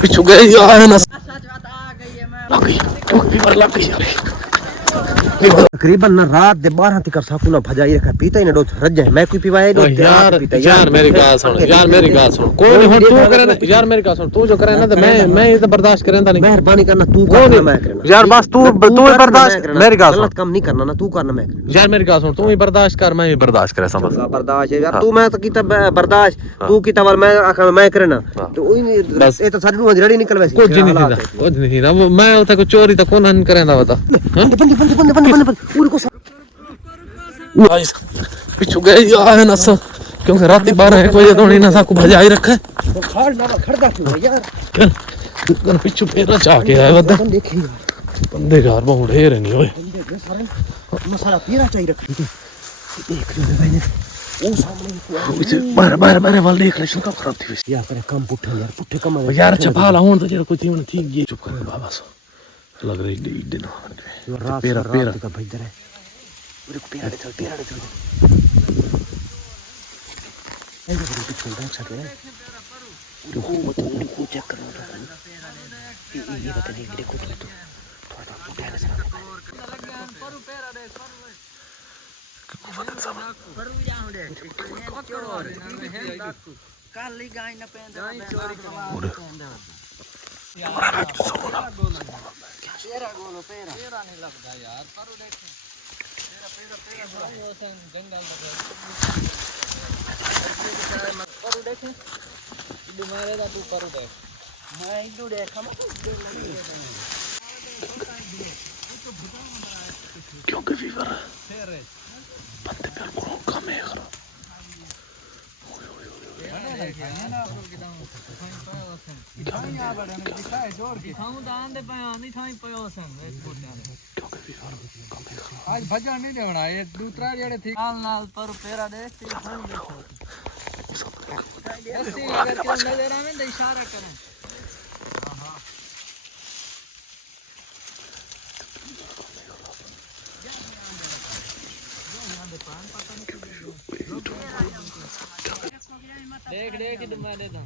पिछू गए यार ना लग गई फीवर लग गई तकरीबन ना रात दे 12 तक साकू ना भजाई रखा पीता ही ना डोज रज है मैं कोई पीवाए दो यार मेरी बात सुन कोई नहीं तू करे ना यार मेरी बात सुन तू जो करे ना तो मैं ये तो बर्दाश्त करेंदा नहीं मेहरबानी करना तू करना मैं करना यार बस तू बर्दाश्त मेरी बात गलत काम नहीं करना ना तू करना मैं यार मेरी बात सुन तू ही बर्दाश्त कर मैं ही बर्दाश्त करे समझ बर्दाश्त यार तू मैं तो कीता बर्दाश्त तू कीता वाल मैं आखा मैं करना तो ओही ये तो सारी रूह जड़ी निकल वैसे कुछ नहीं ना मैं उते को चोरी तो कौन हन करेंदा बता बंद पूरी को पिछू गए यार ना क्योंकि रात 12 बजे तो नहीं ना साकू भजाई रखे खाड़ ना खड़दा क्यों यार कन पिछू फेरा चाह के आए बंदे देखी बंदे यार बहुत ढेर नहीं ओए मसाला पीरा चाहिए रखी देख ले भाई ओ सामने बार वाल देख ले कब खराब थी वैसे यार कम पुठे कम यार छपाला होन तो जरा कोई थी मन ठीक ये चुप कर बाबा सो लग रही दिन पेरा का भाई इधर है मेरे को पेरा चल ऐसे करो पीछे बैक साइड में देखो चेक करो ये बता नहीं देखो तो थोड़ा पुठे है सर काली गाय न पेंदा पेरा गोलो पेरा नहीं लगता यार पर देख पेरा जंगल पर देख इधर मारे दा तू पर देख मैं इधर देख हम क्योंकि फीवर बंदे पे को कम है यार आज भजा नहीं देवना ये दूसरा जेड़े थी नाल पर पेरा दे ऐसी अगर कोई नजर आवे तो इशारा करें देख इधर मैं दे दूं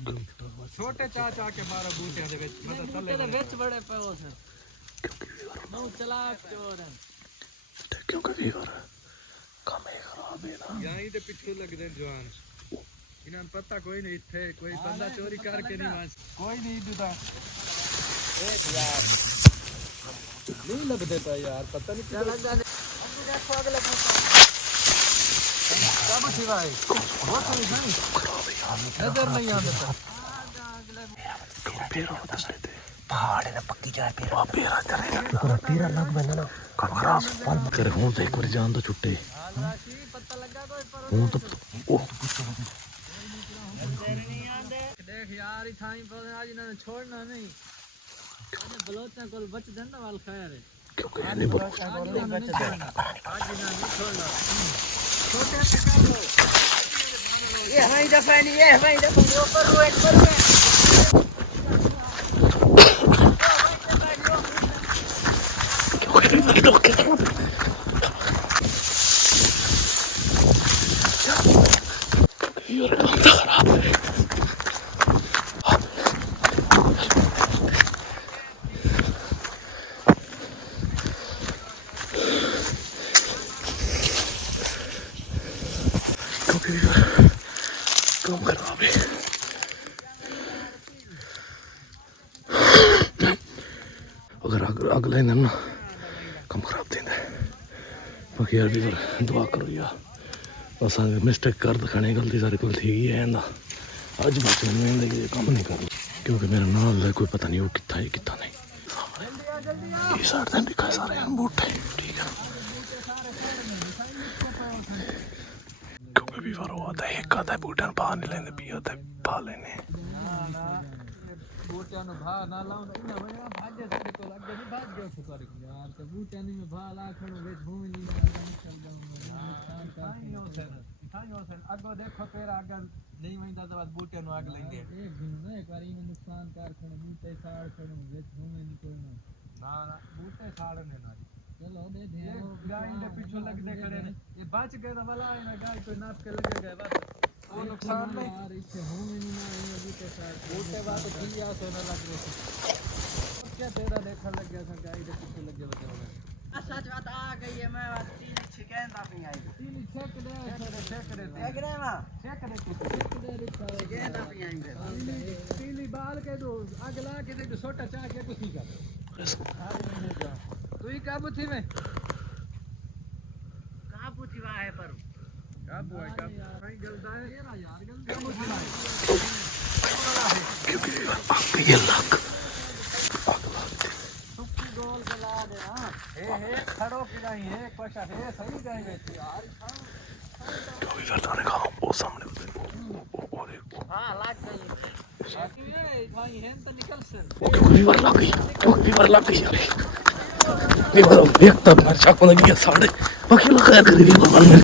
छोटे चाचा के मारा बूटे दे विच मतलब तले दे विच बड़े पे हो से नौ चला चोर क्योंकि फीवर कम है खराब है ना यहीं ते पिछू लग दे जवान इन्हां पता कोई नहीं थे कोई बंदा चोरी करके नहीं वास कोई नहीं दूदा एक यार नहीं लगदे पे यार पता नहीं क्या लग जाने अब देखो अगले क्या बची भाई बहुत नहीं नजर नहीं आता पेरा होता रहते पहाड़ है ना पक्की जाए पेरा पेरा करे पेरा लग बना ना खराब पल करे हूं तो एक बार जान तो छुट्टे पता लगा कोई पर हूं तो ओ देख यार ई थाई पर आज इन्होंने छोड़ना नहीं बलोचा कोल बच देना वाल खैर है क्योंकि ये नहीं बोल आज इन्होंने नहीं छोड़ना छोटे से कर लो ये भाई दफा नहीं ये भाई दफा ऊपर वेट पर कम खराब है अगर अगले दिन ना कम खराब देंगे बाकी यार भी दुआ करो यार बस मिस्टेक कर दिखाने गलती सारी कोई थी है ना अज बच्चे में ये काम नहीं कर क्योंकि मेरा नाल है कोई पता नहीं वो कितना है कितना नहीं ये साइड से दिखा सारे हैं बूट है ठीक है क्योंकि भी वार होता है एक आधा बूटन पा नहीं लेने भी होता है पा लेने बूटियां नु भा ना लाऊं इना बने भाजे सड़ी को लगे नहीं भाज गयो फुकारी यार तो बूटियां नी में भा लाखणो वे भूमि नी निकल जाऊं मैं आगो देखो पेरा आगे नहीं वंदा तो बाद बूटियां नु आग लेंगे एक दिन में एक बारी में नुकसान कार खणो बूटे साड़ खणो वे भूमि नी कोई ना ना बूटे साड़ने ना चलो दे दे गाय के पीछे लग दे खड़े ये बच गए तो भला है ना गाय कोई नाप के लगे गए बस ਉਹ ਨੁਕਸਾਨ ਨਹੀਂ ਯਾਰ ਇੱਥੇ ਹੂੰ ਨਹੀਂ ਨਾ ਇਹ ਬੂਟੇ ਸਾਥ ਬੂਟੇ ਬਾਤ ਕੀ ਆ ਸੋਨਾ ਲੱਗ ਰਿਹਾ ਸੀ क्या तेरा देखने लग गया था गाय के पीछे लग गया बताओ सच बात आ गई है मैं तीन छिकेंदा नहीं आई तीन छेक दे देख रहे हैं छेक दे छिकेंदा नहीं आई पीली बाल के दो अगला के दे छोटा चाह के कुछ नहीं कर तू ही काबू थी मैं कहां पूछी वहां है पर काबू है कहीं गलदा है यार गलदा काबू थी क्योंकि ये लग गोल चला दे हां हे खड़ो की नहीं है कोशा है सही गए बेटी यार क्योंकि फिर तो देखा वो सामने वो देखो हां लाग गई ये भाई है तो निकल से वो क्योंकि वीवर लग गई अरे वीवर एक तब चाकू लगी है साढ़े बाकी लोग खैर करी वीवर